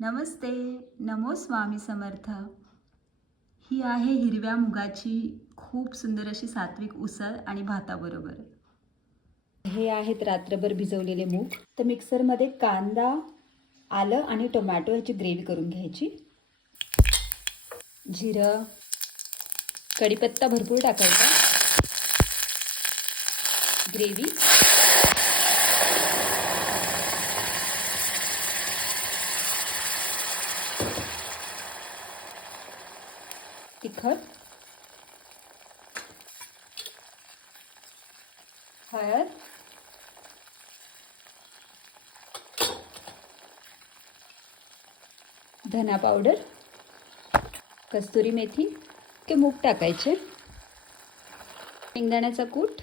नमस्ते, नमो स्वामी समर्थ. ही आहे हिरव्या मुगाची खूप सुंदर अशी सात्विक उसळ आणि भाताबरोबर. हे आहेत रात्रभर भिजवलेले मूग. तर मिक्सरमध्ये कांदा, आलं आणि टोमॅटो याची ग्रेव्ही करून घ्यायची. जिरं, कढीपत्ता भरपूर टाकायचा. ग्रेव्ही, तिखट, हळद, धना पावडर, कस्तुरी मेथी के मूग टाकायचे, शेंगदाण्याचा कूट,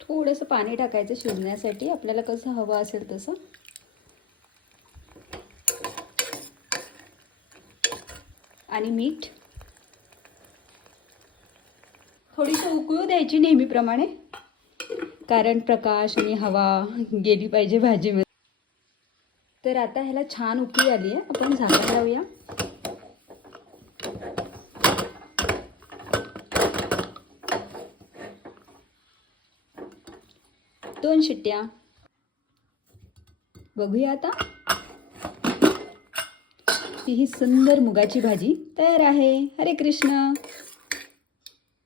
थोडंसं पाणी टाकायचं शिजण्यासाठी, आपल्याला कसं हवं असेल तसं. आणि मीठ. थोडीशी उकळू द्यायची नेहमीप्रमाणे, कारण प्रकाश आणि हवा गेली पाहिजे भाजीमध्ये. तर आता ह्याला छान उकळी आली आहे. आपण झाकण लावूया. दोन शिट्ट्या. बघूया आता. ही सुंदर मुगाची भाजी तयार आहे. हरे कृष्ण.